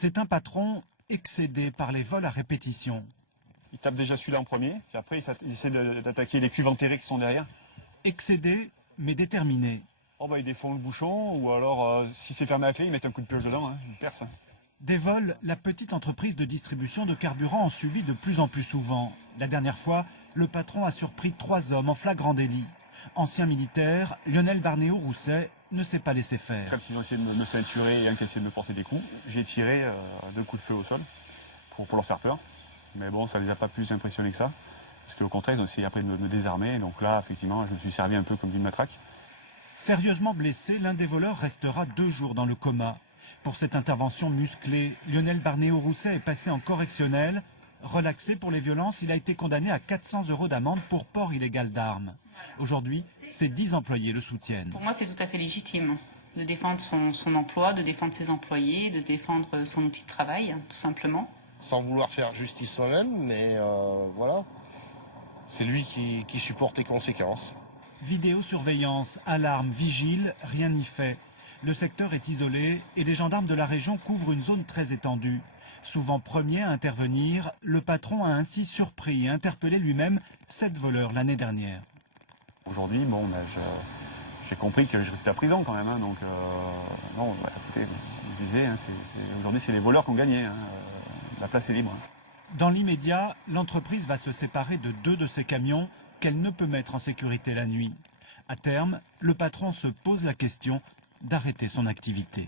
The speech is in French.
C'est un patron excédé par les vols à répétition. Il tape déjà celui-là en premier, puis après il essaie d'attaquer les cuves enterrées qui sont derrière. Excédé, mais déterminé. Oh bah, ils défont le bouchon, ou alors si c'est fermé à clé, ils mettent un coup de pioche dedans, ils percent. Des vols, la petite entreprise de distribution de carburant en subit de plus en plus souvent. La dernière fois, le patron a surpris 3 hommes en flagrant délit. Ancien militaire, Lionel Barnéau-Rousset ne s'est pas laissé faire. Comme s'ils ont essayé de me ceinturer et un qui essayait de me porter des coups, j'ai tiré 2 coups de feu au sol pour leur faire peur. Mais bon, ça les a pas plus impressionnés que ça. Parce qu'au contraire, ils ont essayé après de me désarmer. Donc là, effectivement, je me suis servi un peu comme d'une matraque. Sérieusement blessé, l'un des voleurs restera 2 jours dans le coma. Pour cette intervention musclée, Lionel Barnéau-Rousset est passé en correctionnel. Relaxé pour les violences, il a été condamné à 400 € d'amende pour port illégal d'armes. Aujourd'hui, ses 10 employés le soutiennent. Pour moi, c'est tout à fait légitime de défendre son emploi, de défendre ses employés, de défendre son outil de travail, tout simplement. Sans vouloir faire justice soi-même, mais voilà, c'est lui qui supporte les conséquences. Vidéosurveillance, alarme, vigile, rien n'y fait. Le secteur est isolé et les gendarmes de la région couvrent une zone très étendue. Souvent premier à intervenir, le patron a ainsi surpris et interpellé lui-même 7 voleurs l'année dernière. Aujourd'hui, bon, ben, j'ai compris que je restais à prison quand même. Donc, non, bah, écoutez, je disais, aujourd'hui, c'est les voleurs qui ont gagné. La place est libre. Dans l'immédiat, l'entreprise va se séparer de 2 de ses camions qu'elle ne peut mettre en sécurité la nuit. À terme, le patron se pose la question d'arrêter son activité.